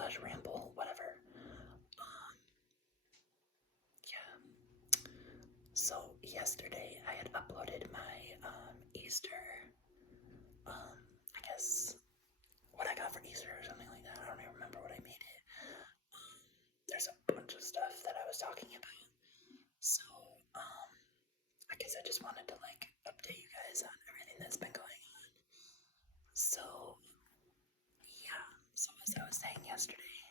adhd/ramble, whatever. Yeah. So yesterday I had uploaded my Easter, I guess what I got for Easter or something like that. I don't even remember what I made it. There's a bunch of stuff that I was talking about. So, I guess I just wanted to update you guys on everything that's been going on. So, yeah. So as I was saying yesterday,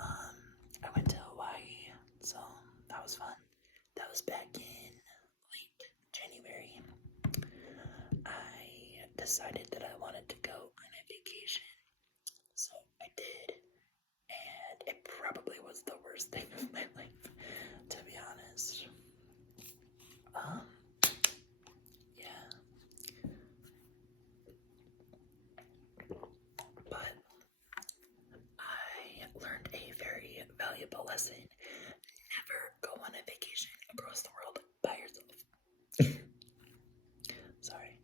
I went to Hawaii. So that was fun. That was back in late January. I decided that I wanted to go on a vacation. So I did. And it probably was the worst thing of my life, to be honest. Yeah. But I learned a very valuable lesson. Never go on a vacation across the world by yourself. Sorry.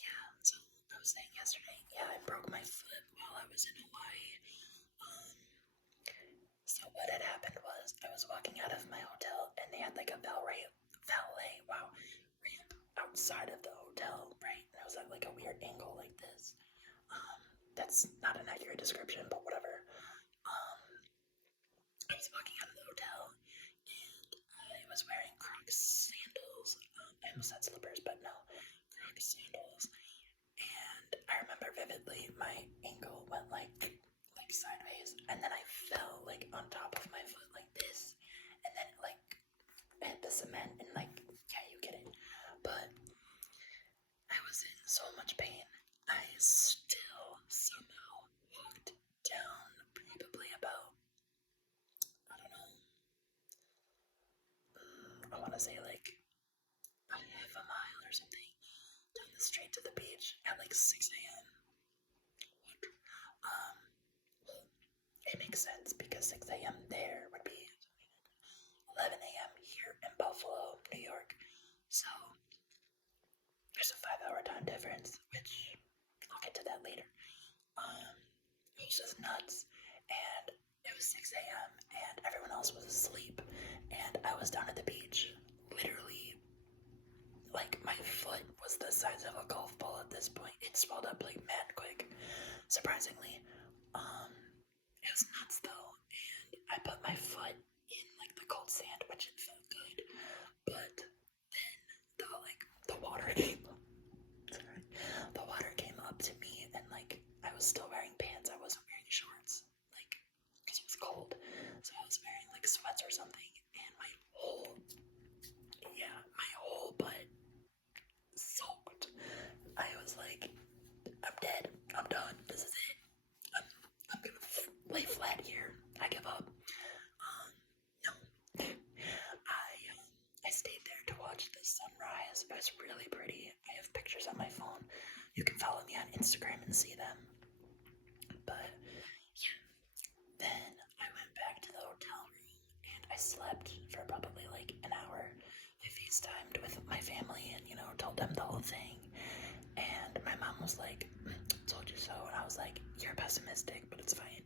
Yeah, so I was saying yesterday, I broke my foot while I was in Hawaii. So what had happened was I was walking out of my hotel and they had a valet ramp outside of the hotel, right? And it was at a weird angle like this. That's not an accurate description, but whatever. I was walking out of the hotel and I was wearing Crocs sandals. I almost said slippers, but no, Crocs sandals. And I remember vividly my ankle went sideways, and then I fell on top of my foot like this, and then it hit the cement, and yeah, you get it. But I was in so much pain. I still somehow walked down probably about, I don't know, I want to say a half a mile or something down the street to the beach at 6 a.m. It makes sense because 6 a.m. there would be 11 a.m. here in Buffalo, New York. So there's a 5-hour time difference, which I'll get to that later. It was just nuts. And it was 6 a.m. and everyone else was asleep. And I was down at the beach, literally, my foot was the size of a golf ball at this point. It swelled up mad quick, surprisingly. It was nuts though, and I put my foot in the cold sand, which it felt good, but then the water came up. Sorry. The water came up to me, and I was still wearing pants. I wasn't wearing shorts, because it was cold. So I was wearing sweats or something, and my whole butt soaked. I was like, I'm dead. I'm done. This is it. I'm gonna lay flat here. I give up. No. I stayed there to watch the sunrise. It was really pretty. I have pictures on my phone. You can follow me on Instagram and see them. But yeah, then I went back to the hotel room and I slept for probably an hour. I FaceTimed with my family and told them the whole thing. And my mom was like, told you so. And I was like, you're pessimistic, but it's fine.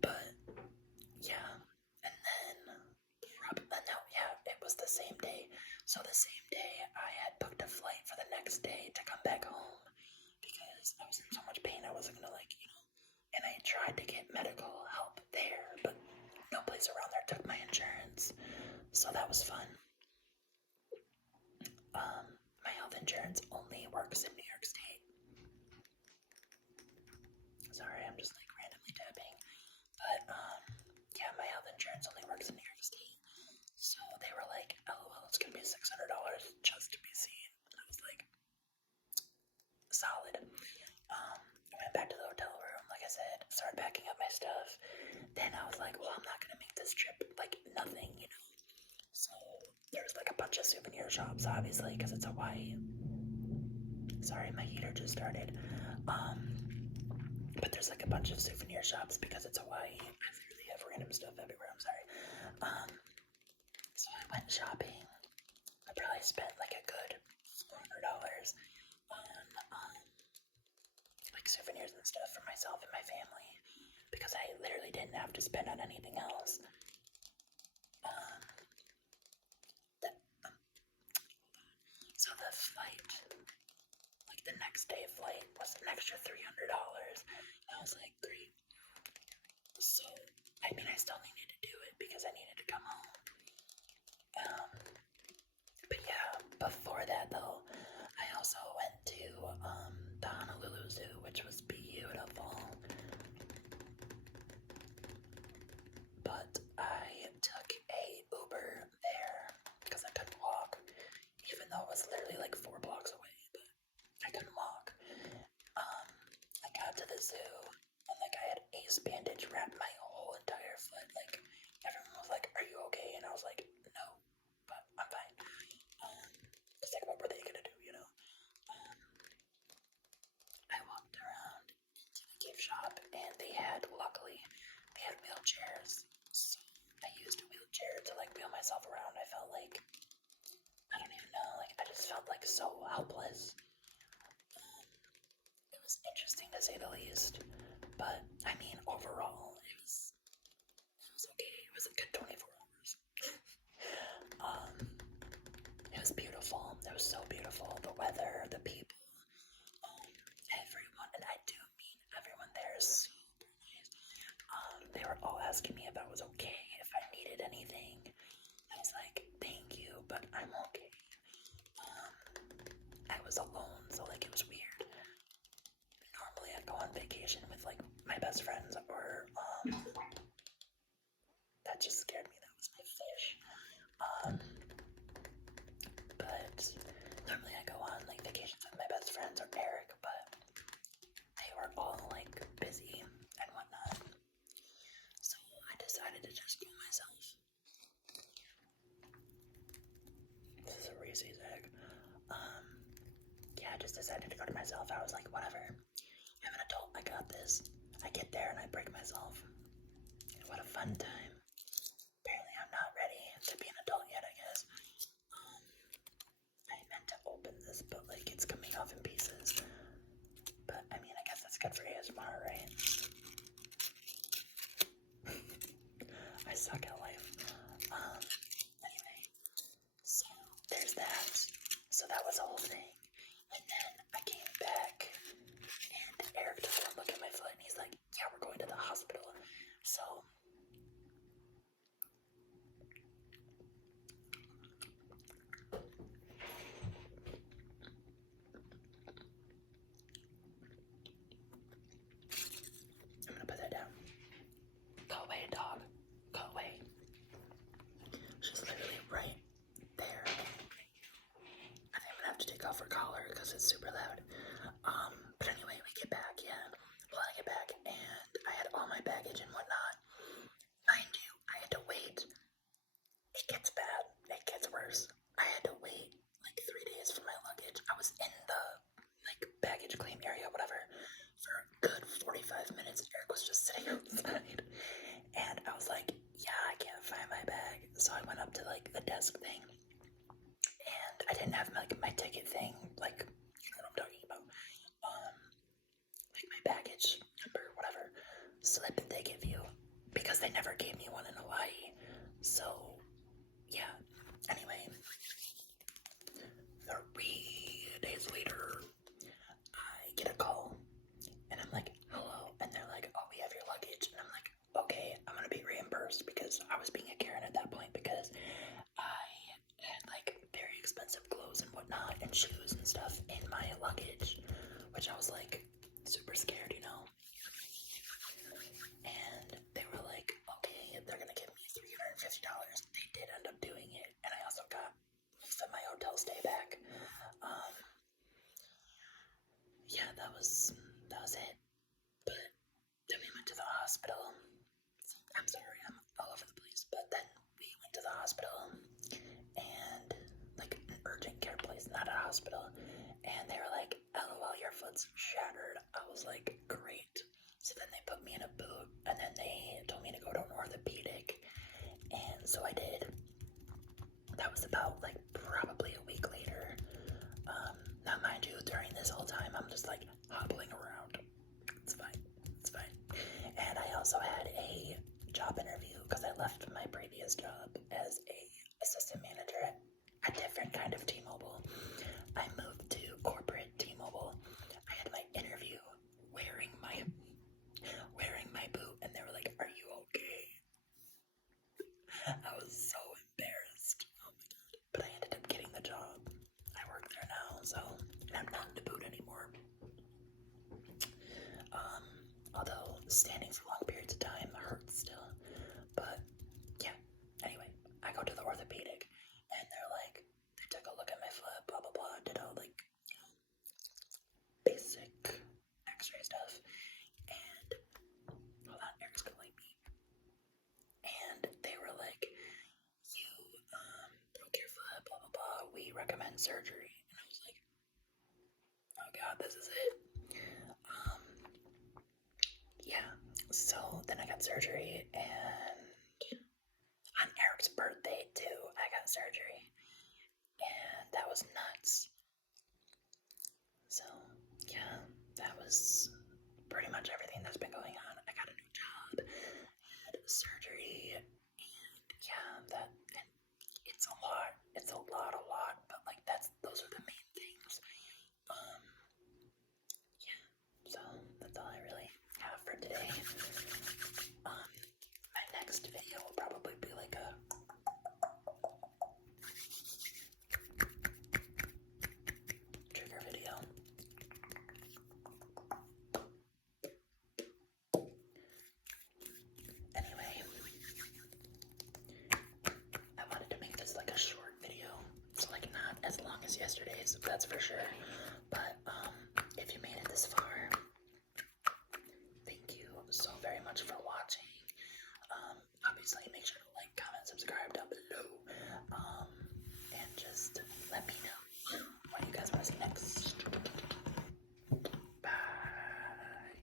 But yeah, and then it was the same day. So the same day I had booked a flight for the next day to come back home because I was in so much pain I wasn't gonna and I tried to get medical help there, but no place around there took my insurance. So that was fun. My health insurance only works in New York State. Sorry, I'm just randomly tapping. But yeah, my health insurance only works in New York State. So they were like, LOL, it's gonna be $600 just to be seen. And I was like, solid. I went back to the hotel room, like I said, started packing up my stuff. Then I was like, well, I'm not gonna make this trip nothing, So there was a bunch of souvenir shops, obviously, because it's Hawaii. Sorry, my heater just started. But there's a bunch of souvenir shops because it's Hawaii. I literally have random stuff everywhere. I'm sorry. So I went shopping. I probably spent a good $400 on souvenirs and stuff for myself and my family because I literally didn't have to spend on anything else. So the flight, like the next day flight, was an extra $300. I was like, great. So, I mean, I still needed to do it because I needed to come home. But yeah, before that though, I also went to the Honolulu Zoo, which was beautiful. But I took a Uber there because I couldn't walk, even though it was literally like 4 blocks away, but I couldn't walk. I got to the zoo and like I had ace bandage wrapped my whole entire foot. Like everyone was like, "Are you okay?" And I was like, "No, but I'm fine." It's like, what were they gonna do, you know? I walked around into the gift shop and luckily, they had wheelchairs. So I used a wheelchair to like wheel myself around. I felt like, I don't even know, like I just felt like so helpless. It was interesting to say the least, but I mean, overall, it was okay. It was a good 24 hours. It was beautiful. It was so beautiful. The weather, the people, everyone, and I do mean everyone there is super nice. They were all asking me if I was okay, if I needed anything. I was like, thank you, but I'm okay. I was alone, so like it was weird. Normally I go on vacation with like my best friends, or that just scared me. That was my fish. But normally I go on like vacations with my best friends or Eric, but they were all like busy and whatnot. So I decided to just go myself. This is a Reese's egg. Yeah, I just decided to go to myself. I was like, whatever. I'm an adult. I got this. I get there and I break myself. What a fun time. Apparently I'm not ready to be an adult yet, I guess. I meant to open this, but like it's coming off in pieces. But I mean, I guess that's good for ASMR, right? I suck at life. Anyway, so there's that. So that was the whole thing. And then I came back and Eric took one look at my foot and he's like, yeah, we're going to the hospital. So I'm gonna put that down. Go away, dog. Go away. She's literally right there. I think I'm gonna have to take off her collar because it's super loud. But anyway, we get back, yeah. Well, I get back and I had all my baggage and whatnot. Mind you, I had to wait. It gets bad. It gets worse. I had to wait like 3 days for my luggage. I was in the like baggage claim area, whatever, for a good 45 minutes. Eric was just sitting outside. And I was like, yeah, I can't find my bag. So I went up to like the desk thing. And I didn't have like my ticket thing, like, you know what I'm talking about. Like my baggage number, whatever, slip that they give you, because they never gave me one in Hawaii. So, yeah. Anyway, 3 days later, I get a call, and I'm like, hello, and they're like, oh, we have your luggage, and I'm like, okay, I'm gonna be reimbursed, because I was being a Karen at that point, because I had like very expensive clothes and whatnot, and shoes and stuff in my luggage, which I was like super scared, you know. And they were like, okay, they're gonna give me $350. They did end up doing it, and I also got most of my hotel stay back. Yeah, that was it. But then we went to the hospital. I'm sorry, I'm all over the place. But then we went to the hospital, and like an urgent care place, not a hospital. And they were like, LOL, your foot's shattered. I was like, great. So then they put me in a boot, and then they told me to go to an orthopedic. And so I did. That was about like probably a week later. Now mind you, during this whole time, I'm just like hobbling around. also had a job interview because I left my previous job as a assistant manager at a different kind of T-Mobile. I moved to corporate T-Mobile. I had my interview wearing my boot, and they were like, "Are you okay?" I was so embarrassed. Oh my god! But I ended up getting the job. I work there now, so I'm not in the boot anymore. Although standing for long periods of time hurts still. But yeah. Anyway, I go to the orthopedic, and they're like, they took a look at my foot, blah blah blah, did all like basic X-ray stuff, and hold on, Eric's calling me, and they were like, you broke your foot, blah blah blah. We recommend surgery, and I was like, oh god, this is it. Yeah. So then I got surgery, and on Eric's birthday too, I got surgery, and that was nuts. So yeah, that was pretty much everything that's been going on. I got a new job, had surgery, and yeah, and it's a lot. It's a lot, but like those are the main things. Yeah, so that's all I really have for today. My next video will probably be like a trigger video. Anyway, I wanted to make this like a short video. It's like not as long as yesterday's, that's for sure. But